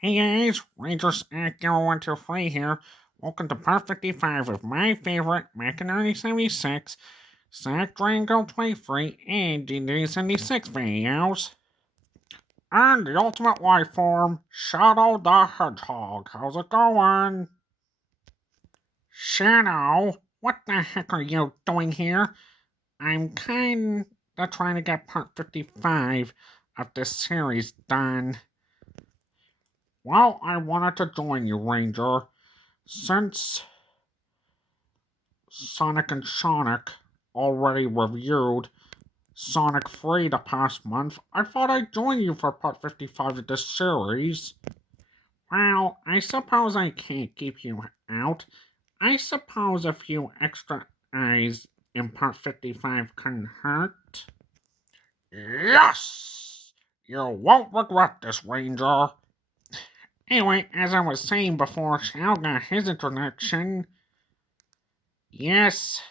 Hey guys, Rangers Act 0123 here. Welcome to Part 55 of my favorite McInerney76, Zach Drango 23, and GeneDiddy76 videos. And the ultimate life form, Shadow the Hedgehog. How's it going? Shadow, what the heck are you doing here? I'm kinda trying to get Part 55 of this series done. Well, I wanted to join you, Ranger. Since Sonic and Sonic already reviewed Sonic 3 the past month, I thought I'd join you for part 55 of this series. Well, I suppose I can't keep you out. I suppose a few extra eyes in part 55 can hurt. Yes! You won't regret this, Ranger. Anyway, as I was saying before Shao got his introduction, yes,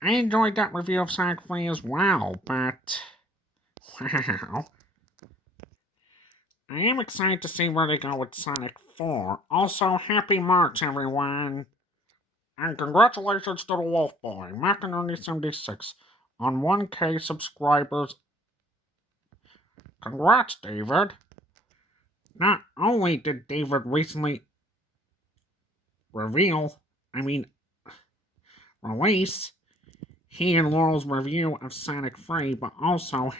I enjoyed that review of Sonic 3 as well, but, wow. I am excited to see where they go with Sonic 4. Also, happy March, everyone! And congratulations to the Wolf Boy, McInerney76, on 1K subscribers. Congrats, David! Not only did David recently release he and Laurel's review of Sonic 3, but also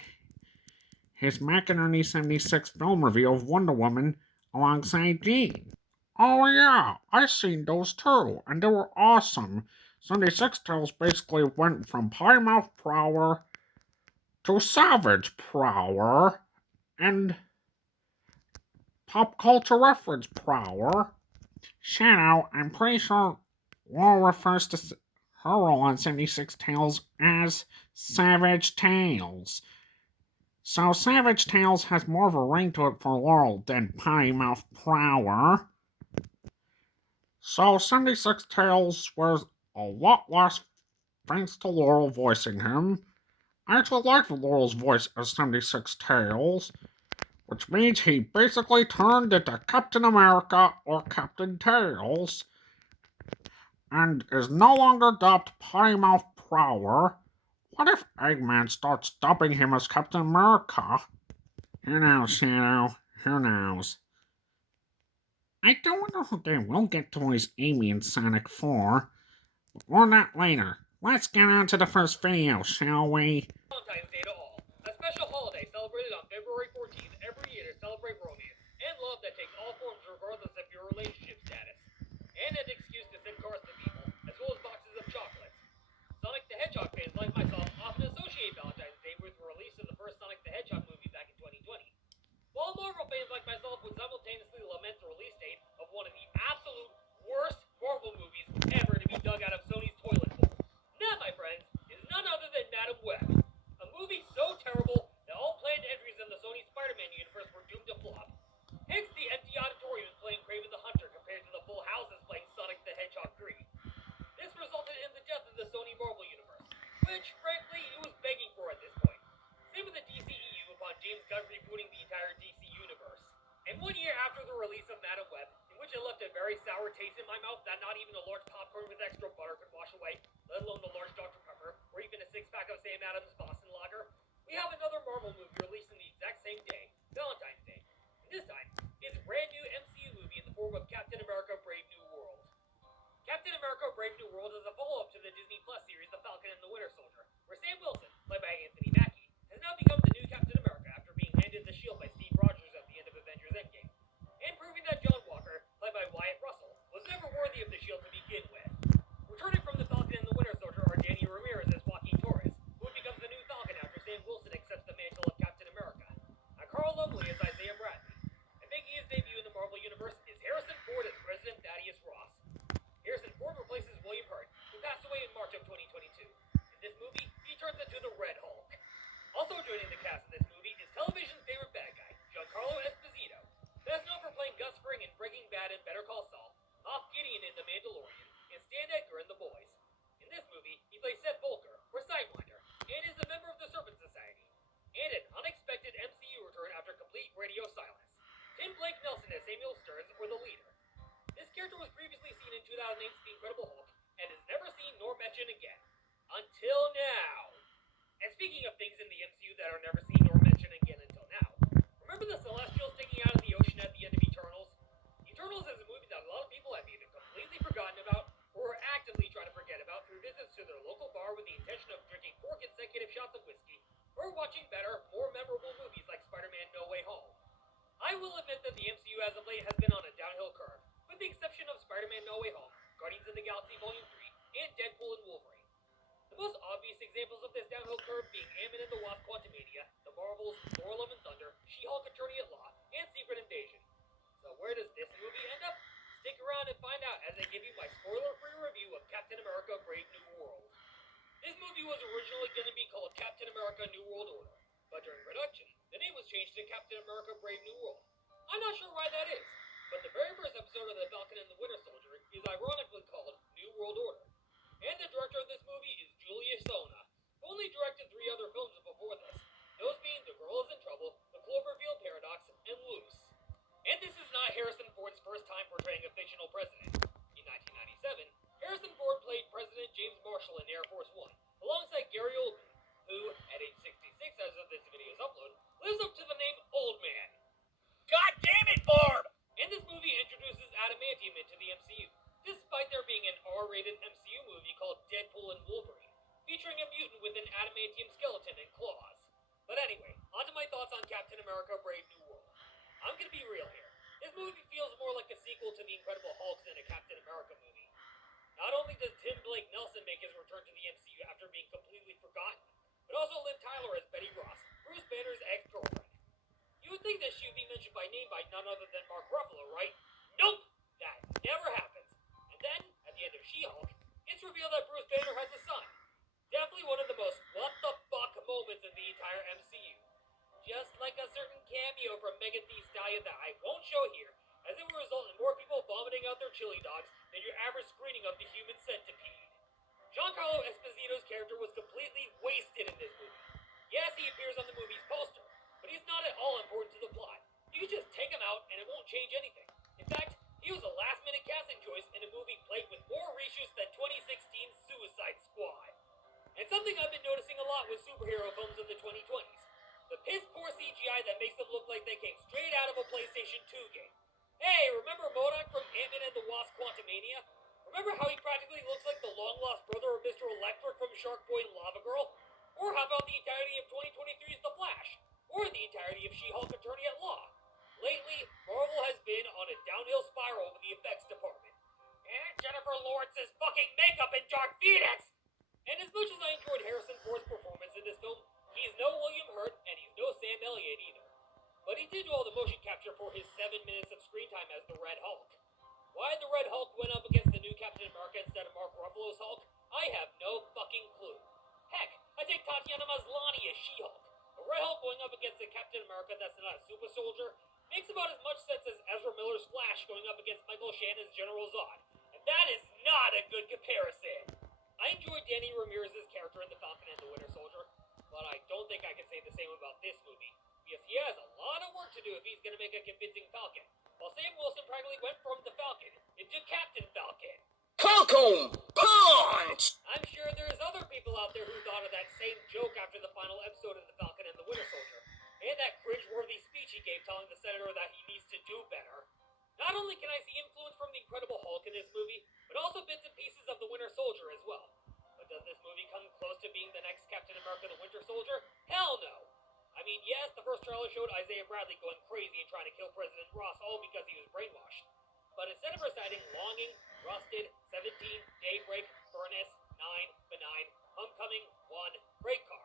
his McInerney76 film review of Wonder Woman alongside Gene. Oh yeah, I seen those too, and they were awesome. 76 Tales basically went from Potty Mouth Prower to Savage Prower and pop culture reference Prower. Shadow, I'm pretty sure Laurel refers to her role on 76 Tales as Savage Tales. So Savage Tales has more of a ring to it for Laurel than Potty Mouth Prower. So 76 Tales was a lot less thanks to Laurel voicing him. I actually like Laurel's voice as 76 Tales, which means he basically turned into Captain America or Captain Tails, and is no longer dubbed Potty Mouth Prower. What if Eggman starts dubbing him as Captain America? Who knows, Shadow? Who knows? I don't know who they will get to voice Amy in Sonic 4, but more on that later. Let's get on to the first video, shall we? Valentine's Day to all. A special holiday celebrated on February 14th every year to celebrate romance and love that takes all forms regardless of your relationship status. And an excuse to send cards to people, as well as boxes of chocolates. Sonic the Hedgehog fans like myself often associate Valentine's Day with the release of the first Sonic the Hedgehog movie back in 2020. While Marvel fans like myself would simultaneously lament the release date of one of the absolute worst Marvel movies ever to be dug out of Sony's toilet bowl. That, my friends, is none other than Madam Web. A movie so terrible that all planned entries in the Sony Spider-Man universe were doomed to flop. Hence the empty auditoriums playing Kraven the Hunter compared to the full houses playing Sonic the Hedgehog 3. This resulted in the death of the Sony Marvel universe, which, frankly, it was begging for at this point. Same with the DCEU upon James Gunn rebooting the entire DC universe. And 1 year after the release of Madam Web, in which it left a very sour taste in my mouth that not even a large popcorn with extra butter could wash away, let alone the large Dr. Pepper, or even a six-pack of Sam Adams Boston Lager, we have another Marvel movie released on the exact same day, Valentine's Day. And this time, it's a brand new MCU movie in the form of Captain America Brave New World. Captain America Brave New World is a follow-up to the Disney Plus series The Falcon and the Winter Soldier, where Sam Wilson, played by Anthony Mackie, has now become the new Captain America after being handed the shield by Steve Rogers at the end of Avengers Endgame, and proving that John Walker, played by Wyatt Russell, was never worthy of the shield to begin with. Returning from The Falcon and the Winter Soldier are Danny Ramirez as Joaquin Torres, who becomes the new Falcon after Sam Wilson accepts the mantle of Captain America, and Carl Lumbly as Isaiah Bradley. And making his debut in the Marvel Universe is Harrison Ford as President Thaddeus Ross. Harrison Ford replaces William Hurt, who passed away in March of 2022. In this movie, he turns into the Red Hulk. or watching better, more memorable movies like Spider-Man No Way Home. I will admit that the MCU as of late has been on a downhill curve, with the exception of Spider-Man No Way Home, Guardians of the Galaxy Volume 3, and Deadpool and Wolverine. The most obvious examples of this downhill curve being Ant-Man and the Wasp Quantumania, The Marvels, Thor Love and Thunder, She-Hulk Attorney at Law, and Secret Invasion. So where does this movie end up? Stick around and find out as I give you my spoiler-free review of Captain America Brave New World. This movie was originally going to be called Captain America New World Order, but during production, the name was changed to Captain America Brave New World. I'm not sure why that is, but the very first episode of The Falcon and the Winter Soldier is ironically called New World Order. And the director of this movie is Julius Sona, who only directed 3 other films before this, those being The Girl Is in Trouble, The Cloverfield Paradox, and Loose. And this is not Harrison Ford's first time portraying a fictional president. In 1997, Harrison Ford played President James Marshall in Air Force One, alongside Gary Oldman, who, at age 66 as of this video's upload, lives up to the name Old Man. God damn it, Barb! And this movie introduces adamantium into the MCU, despite there being an R-rated MCU movie called Deadpool and Wolverine, featuring a mutant with an adamantium skeleton and claws. But anyway, onto my thoughts on Captain America Brave New World. I'm gonna be real here. This movie feels more like a sequel to The Incredible Hulk than a Captain America movie. Not only does Tim Blake Nelson make his return to the MCU after being completely forgotten, but also Liv Tyler as Betty Ross, Bruce Banner's ex-girlfriend. You would think that she would be mentioned by name by none other than Mark Ruffalo, right? Nope! That never happens. And then, at the end of She-Hulk, it's revealed that Bruce Banner has a son. Definitely one of the most what-the-fuck moments in the entire MCU. Just like a certain cameo from Megan Thee Stallion that I won't show here, as it will result in more people vomiting out their chili dogs than your average screening of The Human Centipede. Giancarlo Esposito's character was completely wasted in this movie. Yes, he appears on the movie's poster, but he's not at all important to the plot. You can just take him out and it won't change anything. In fact, he was a last-minute casting choice in a movie plagued with more reshoots than 2016's Suicide Squad. And something I've been noticing a lot with superhero films in the 2020s. The piss-poor CGI that makes them look like they came straight out of a PlayStation 2 game. Hey, remember MODOK from Ant-Man and the Wasp Quantumania? Remember how he practically looks like the long-lost brother of Mr. Electric from Shark Boy and Lava Girl? Or how about the entirety of 2023's The Flash? Or the entirety of She-Hulk Attorney at Law? Lately, Marvel has been on a downhill spiral with the effects department. And Jennifer Lawrence's fucking makeup in Dark Phoenix! And as much as I enjoyed Harrison Ford's performance in this film, he's no William Hurt and he's no Sam Elliott either. But he did do all the motion capture for his 7 minutes of screen time as the Red Hulk. Why the Red Hulk went up against the new Captain America instead of Mark Ruffalo's Hulk, I have no fucking clue. Heck, I take Tatiana Maslany as She-Hulk. A Red Hulk going up against a Captain America that's not a super soldier makes about as much sense as Ezra Miller's Flash going up against Michael Shannon's General Zod. And that is not a good comparison. I enjoyed Danny Ramirez's character in The Falcon and the Winter Soldier, but I don't think I can say the same about this movie, because he has a lot of work to do if he's going to make a convincing Falcon, while Sam Wilson practically went from the Falcon into Captain Falcon. Falcon Punch! I'm sure there's other people out there who thought of that same joke after the final episode of The Falcon and the Winter Soldier, and that cringe-worthy speech he gave telling the Senator that he needs to do better. Not only can I see influence from the Incredible Hulk in this movie, but also bits and pieces of the Winter Soldier as well. But does this movie come close to being the next Captain America the Winter Soldier? Hell no! I mean, yes, the first trailer showed Isaiah Bradley going crazy and trying to kill President Ross all because he was brainwashed. But instead of reciting Longing, Rusted, 17, Daybreak, Furnace, 9, Benign, Homecoming, 1, Great Car,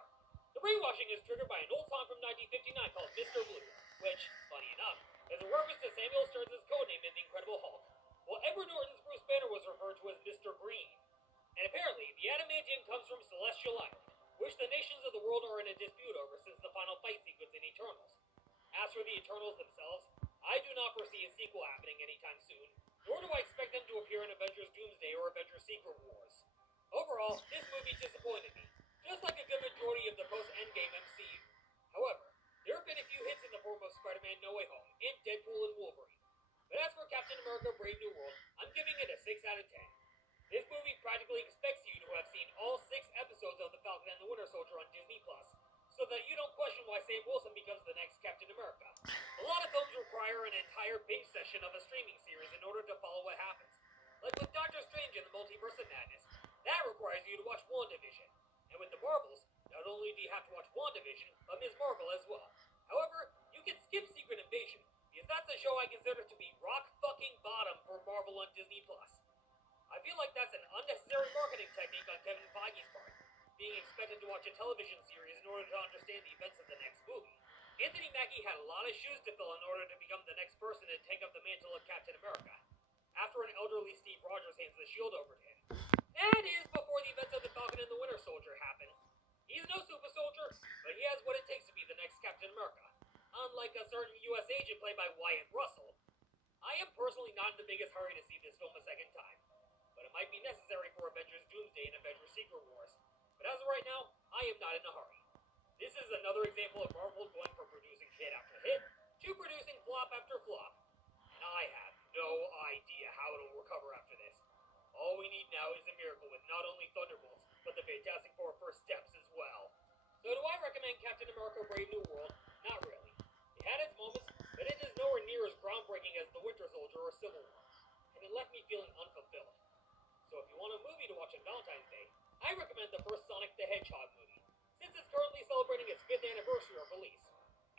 the brainwashing is triggered by an old song from 1959 called Mr. Blue, which, funny enough, is a reference to Samuel Stearns' codename in The Incredible Hulk, while Edward Norton's Bruce Banner was referred to as Mr. Green. And apparently, the adamantium comes from Celestial Island, which the nations of the world are in a dispute over since the final fight sequence in Eternals. As for the Eternals themselves, I do not foresee a sequel happening anytime soon, nor do I expect them to appear in Avengers Doomsday or Avengers Secret Wars. Overall, this movie disappointed me, just like a good majority of the post-Endgame MCU. However, there have been a few hits in the form of Spider-Man No Way Home and Deadpool and Wolverine. But as for Captain America Brave New World, I'm giving it a 6 out of 10. This movie practically expects you to have seen all 6 episodes of The Falcon and the Winter Soldier on Disney+, so that you don't question why Sam Wilson becomes the next Captain America. A lot of films require an entire binge session of a streaming series in order to follow what happens. Like with Doctor Strange and the Multiverse of Madness, that requires you to watch WandaVision. And with the Marvels, Not only do you have to watch WandaVision, but Ms. Marvel as well. However, you can skip Secret Invasion, because that's a show I consider to be rock fucking bottom for Marvel on Disney+. I feel like that's an unnecessary marketing technique on Kevin Feige's part, being expected to watch a television series in order to understand the events of the next movie. Anthony Mackie had a lot of shoes to fill in order to become the next person to take up the mantle of Captain America, after an elderly Steve Rogers hands the shield over to him. That is before the events of the Falcon and the Winter Soldier happen. He's no super soldier, but he has what it takes to be the next Captain America, unlike a certain U.S. agent played by Wyatt Russell. I am personally not in the biggest hurry to see this film a second time, but it might be necessary for Avengers Doomsday and Avengers Secret Wars. But as of right now, I am not in a hurry. This is another example of Marvel going from producing hit after hit to producing flop after flop, and I have no idea how it'll recover after this. All we need now is a miracle with not only Thunderbolts, but the Fantastic Four first steps as well. So do I recommend Captain America Brave New World? Not really. It had its moments, but it is nowhere near as groundbreaking as The Winter Soldier or Civil War, and it left me feeling unfulfilled. So if you want a movie to watch on Valentine's Day, I recommend the first Sonic the Hedgehog movie, since it's currently celebrating its 5th anniversary of release.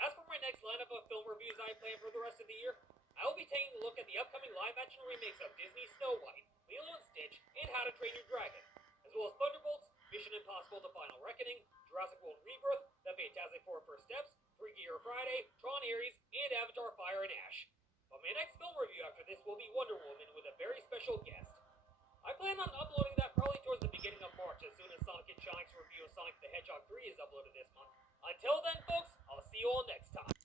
As for my next lineup of film reviews I plan for the rest of the year, I will be taking a look at the upcoming live-action remakes of Disney's Snow White, Lilo and Stitch, and How to Train Your Dragon, as well as Thunderbolts, Mission Impossible The Final Reckoning, Jurassic World Rebirth, The Fantastic Four First Steps, Freaky Gear Friday, Tron Ares, and Avatar Fire and Ash. But my next film review after this will be Wonder Woman with a very special guest. I plan on uploading that probably towards the beginning of March, as soon as Sonic and Sonic's review of Sonic the Hedgehog 3 is uploaded this month. Until then, folks, I'll see you all next time.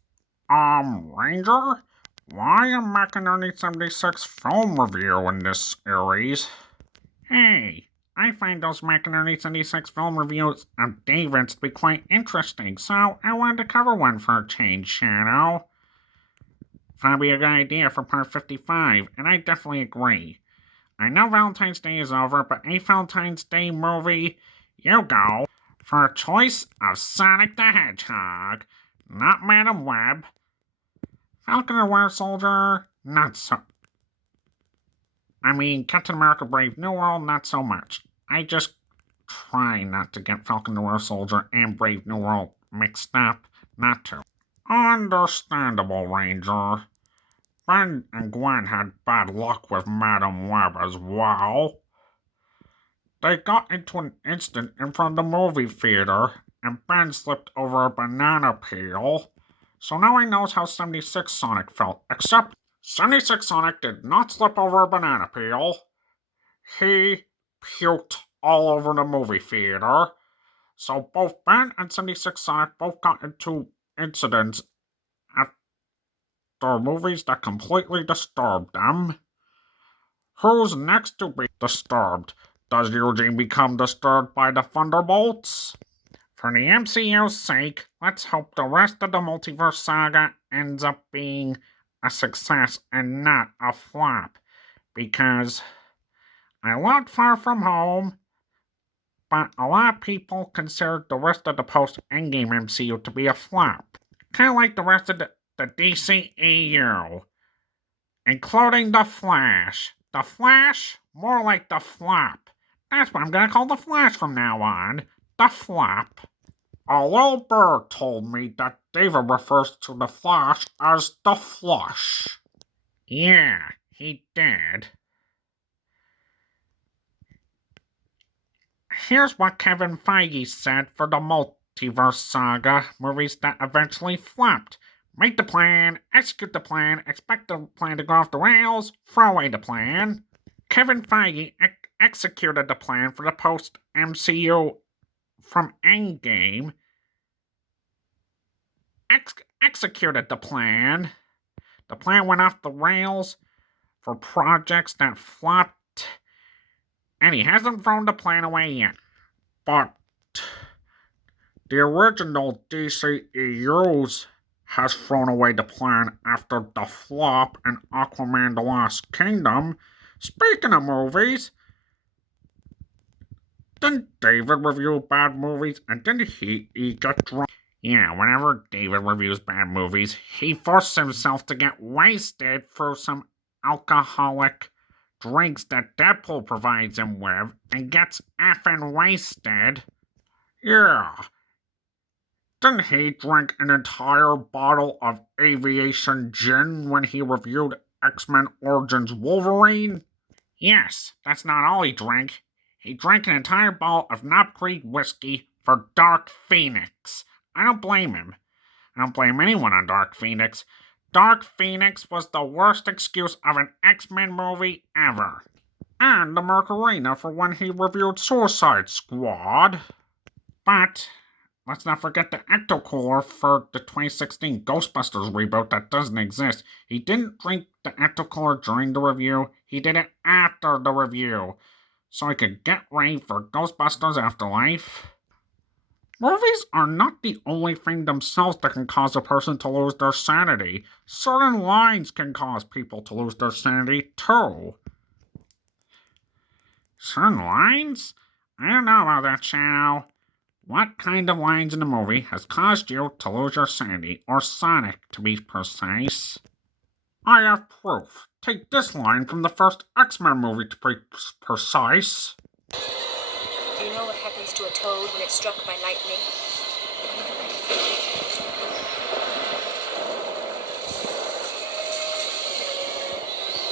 Ranger? Why a McInerney76 film review in this series? Hey, I find those McInerney76 film reviews of David's to be quite interesting, so I wanted to cover one for a change, Thought it'd be a good idea for part 55, and I definitely agree. I know Valentine's Day is over, but a Valentine's Day movie, you go for a choice of Sonic the Hedgehog, not Madam Web. Falcon and Winter Soldier, not so. I mean, Captain America Brave New World, not so much. I just try not to get Falcon and Winter Soldier and Brave New World mixed up, not to. Understandable, Ranger. Ben and Gwen had bad luck with Madam Web as well. They got into an incident in front of the movie theater, and Ben slipped over a banana peel. So now he knows how 76 Sonic felt, except 76 Sonic did not slip over a banana peel. He puked all over the movie theater. So both Ben and 76 Sonic both got into incidents after movies that completely disturbed them. Who's next to be disturbed? Does Eugene become disturbed by the Thunderbolts? For the MCU's sake, let's hope the rest of the multiverse saga ends up being a success and not a flop. Because I loved Far From Home, but a lot of people considered the rest of the post-Endgame MCU to be a flop. Kind of like the rest of the DCEU, including The Flash. The Flash? More like The Flop. That's what I'm gonna call The Flash from now on. The Flop. A little bird told me that David refers to the Flash as the Flush. Yeah, he did. Here's what Kevin Feige said for the multiverse saga movies that eventually flopped. Make the plan, execute the plan, expect the plan to go off the rails, throw away the plan. Kevin Feige executed the plan for the post-MCU from Endgame. Executed the plan. The plan went off the rails for projects that flopped, and he hasn't thrown the plan away yet. But the original DCEUs has thrown away the plan after the flop in Aquaman The Lost Kingdom. Speaking of movies, didn't David review bad movies, and didn't he get drunk? Yeah, whenever David reviews bad movies, he forces himself to get wasted through some alcoholic drinks that Deadpool provides him with, and gets effing wasted. Yeah, Didn't he drink an entire bottle of aviation gin when he reviewed X-Men Origins Wolverine? Yes, that's not all he drank. He drank an entire bottle of Knob Creek whiskey for Dark Phoenix. I don't blame him. I don't blame anyone on Dark Phoenix. Dark Phoenix was the worst excuse of an X-Men movie ever. And the Mercurina for when he reviewed Suicide Squad. But let's not forget the Ectocooler for the 2016 Ghostbusters reboot that doesn't exist. He didn't drink the Ectocooler during the review, he did it after the review, so he could get ready for Ghostbusters Afterlife. Movies are not the only thing themselves that can cause a person to lose their sanity. Certain lines can cause people to lose their sanity, too. Certain lines? I don't know about that, Shadow. What kind of lines in the movie has caused you to lose your sanity, or Sonic, to be precise? I have proof. Take this line from the first X-Men movie to be precise. Do you know what happens to a toad when it's struck by lightning?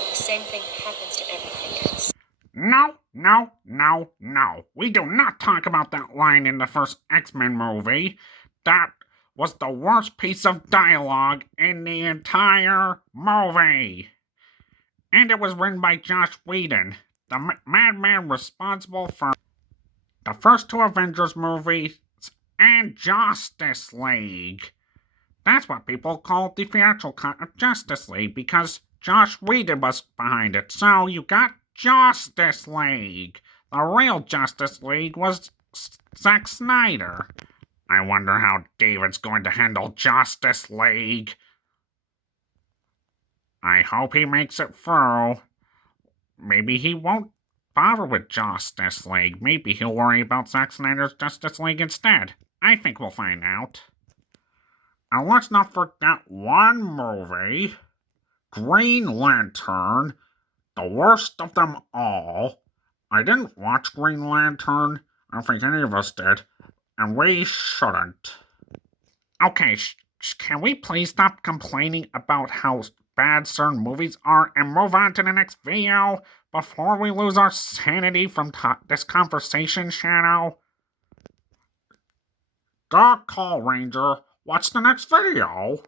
The same thing happens to everything else. No. We do not talk about that line in the first X-Men movie. That was the worst piece of dialogue in the entire movie. And it was written by Joss Whedon, the madman responsible for the first two Avengers movies and Justice League. That's what people call the theatrical cut of Justice League, because Joss Whedon was behind it. So you got Justice League. The real Justice League was Zack Snyder. I wonder how David's going to handle Justice League. I hope he makes it through. Maybe he won't bother with Justice League. Maybe he'll worry about Zack Snyder's Justice League instead. I think we'll find out. And let's not forget one movie, Green Lantern, the worst of them all. I didn't watch Green Lantern. I don't think any of us did. And we shouldn't. Okay, can we please stop complaining about how bad certain movies are and move on to the next video before we lose our sanity from this conversation, Shadow? Dog Call Ranger, what's the next video?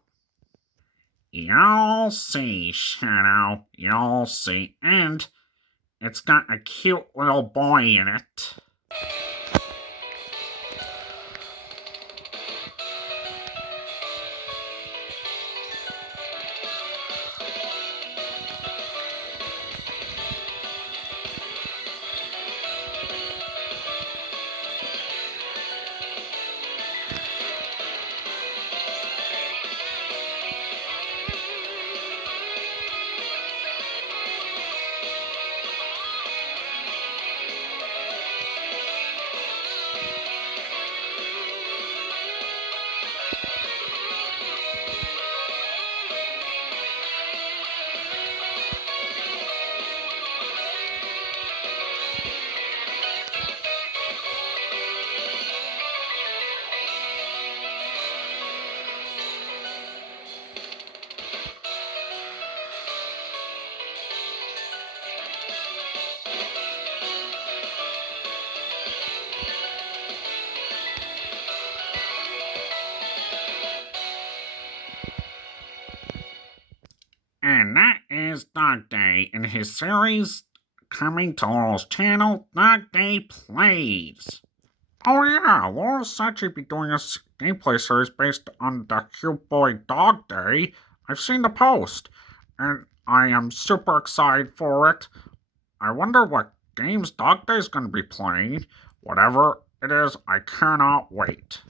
You'll see, Shadow. You'll see. And it's got a cute little boy in it. And that is Dog Day in his series coming to Laurel's channel, Dog Day Plays. Oh yeah, Laurel said she'd be doing a gameplay series based on the cute boy Dog Day. I've seen the post, and I am super excited for it. I wonder what games Dog Day is going to be playing. Whatever it is, I cannot wait.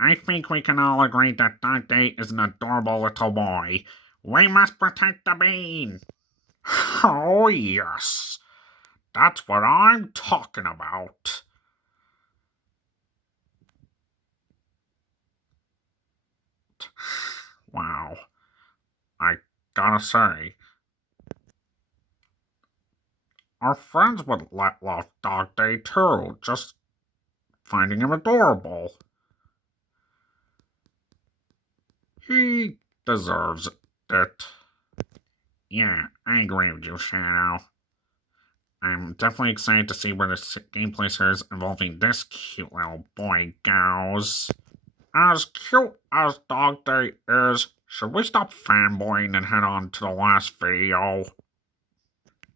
I think we can all agree that Dog Day is an adorable little boy. We must protect the bean. Oh, yes. That's what I'm talking about. Wow. I gotta say, our friends would let love Dog Day too, just finding him adorable. He deserves it. Yeah, I agree with you, Shadow. I'm definitely excited to see where this gameplay series involving this cute little boy goes. As cute as Dog Day is, should we stop fanboying and head on to the last video?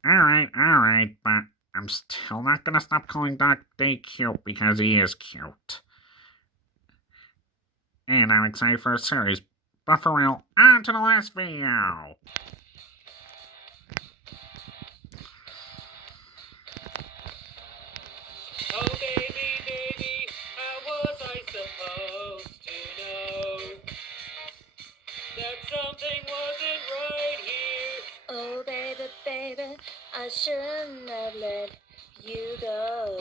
Alright, but I'm still not gonna stop calling Dog Day cute because he is cute. And I'm excited for the series. But for real, on to the last video! Oh baby, baby, how was I supposed to know that something wasn't right here? Oh, baby, baby, I shouldn't have let you go.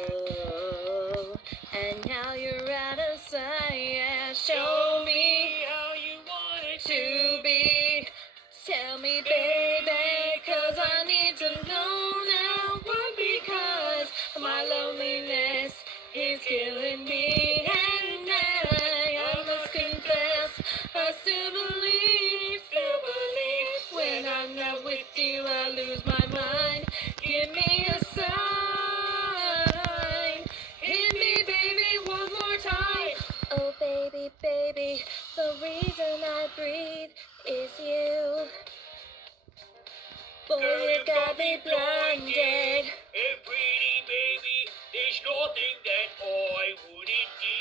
And now you're out of sight. Yeah, show me how you want it to be. Tell me, baby, 'cause I need to know now. Why? Because my loneliness is killing me. And I must confess, I still believe, when I'm not with you, I lose my mind. Give me a sign. Hit me, baby, one more time. Oh, baby, baby, the reason I breathe is you. Boy, you got me blinded. Hey, pretty baby, there's nothing that I wouldn't do.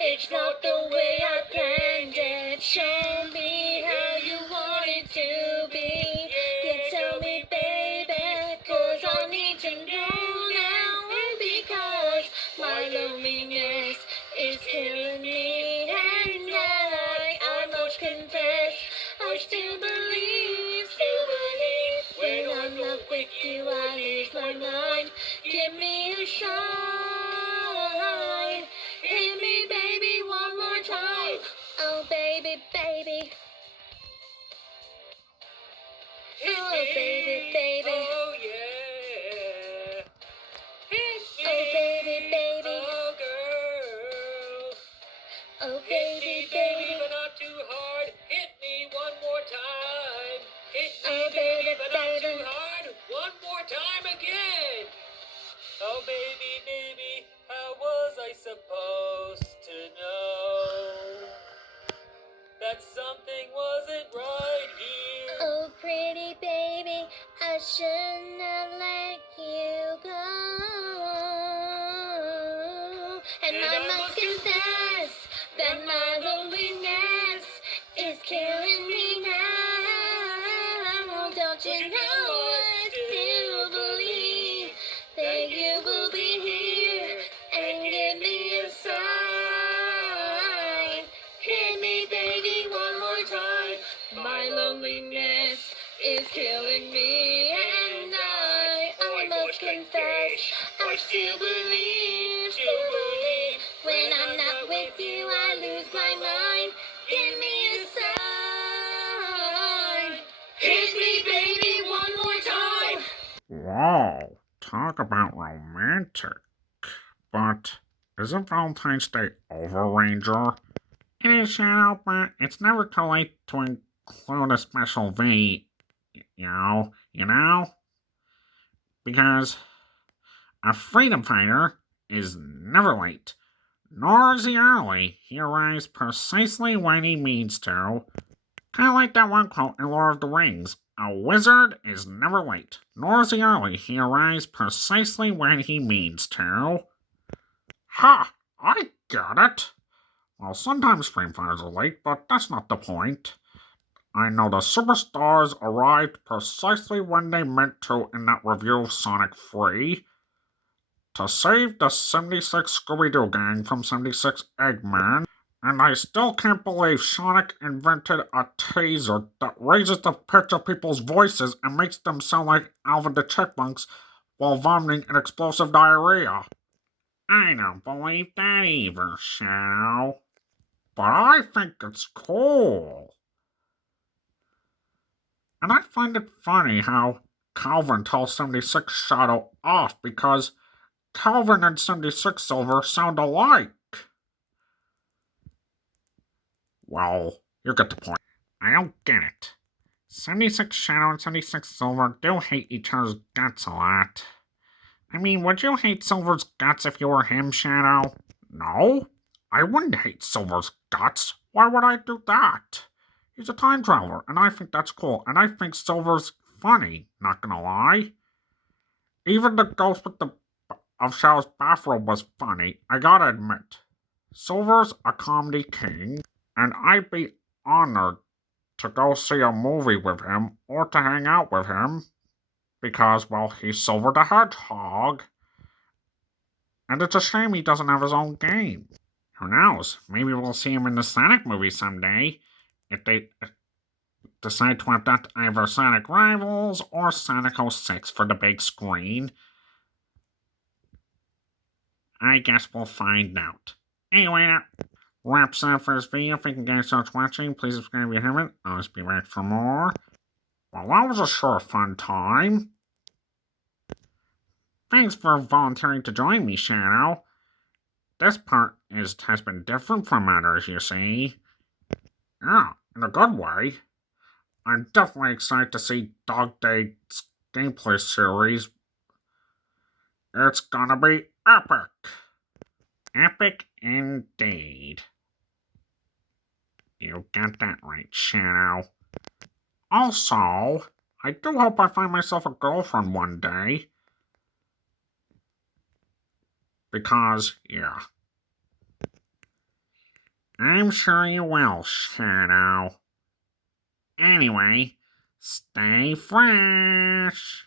It's not the way I planned it. Show me how you want it to be. Yeah, tell me, baby, 'cause I need to know now. And because my loneliness is killing me. And I must confess, I still believe. When I'm not with you, I lose my mind. Give me a sign. Hit me, baby, one more time. Oh, baby, baby. Oh, baby, baby. Oh, yeah. Hit me. Oh, baby, baby. Oh, girl. Oh, Hit baby, me, baby. but not too hard. Hit me one more time. Hit me, Oh, baby, but not baby. too hard. One more time again. Oh, baby, baby, how was I supposed to know that something wasn't right here? Oh, pretty baby, I shouldn't have let you go. And I must confess that my loneliness is killing me now. Don't you know I still believe that you will be here and give me a sign. Hit me, baby, one more time. My loneliness is killing me, and I must confess, I still believe, when I'm not with you, I lose my mind. Give me a sign. Hit me, baby, one more time. Whoa, talk about romantic. But isn't Valentine's Day over, Ranger? It is, Shadow, but it's never too late to include a special V. You know? Because a freedom fighter is never late, nor is he early. He arrives precisely when he means to. Kind of like that one quote in Lord of the Rings. A wizard is never late, nor is he early. He arrives precisely when he means to. Ha! I got it! Well, sometimes freedom fighters are late, but that's not the point. I know the superstars arrived precisely when they meant to in that review of Sonic 3. To save the 76 Scooby-Doo gang from 76 Eggman. And I still can't believe Sonic invented a taser that raises the pitch of people's voices and makes them sound like Alvin the Chipmunks while vomiting an explosive diarrhea. I don't believe that either, Shadow. But I think it's cool. And I find it funny how Calvin tells 76 Shadow off because Calvin and 76 Silver sound alike. Well, you get the point. I don't get it. 76 Shadow and 76 Silver do hate each other's guts a lot. I mean, would you hate Silver's guts if you were him, Shadow? No, I wouldn't hate Silver's guts. Why would I do that? He's a time traveler, and I think that's cool, and I think Silver's funny, not gonna lie. Even the ghost with the of Shadow's bathrobe was funny, I gotta admit. Silver's a comedy king, and I'd be honored to go see a movie with him or to hang out with him because, well, he's Silver the Hedgehog, and it's a shame he doesn't have his own game. Who knows? Maybe we'll see him in the Sonic movie someday if they decide to adapt either Sonic Rivals or Sonic 06 for the big screen. I guess we'll find out. Anyway, that wraps up for this video. Thank you guys so much for watching. Please subscribe if you haven't. Always be back for more. Well, that was a sure fun time. Thanks for volunteering to join me, Shadow. This part has been different from others, you see. Yeah, in a good way. I'm definitely excited to see Dog Day's gameplay series. It's gonna be epic. Epic indeed. You got that right, Shadow. Also, I do hope I find myself a girlfriend one day. Because, yeah. I'm sure you will, Shadow. Anyway, stay fresh.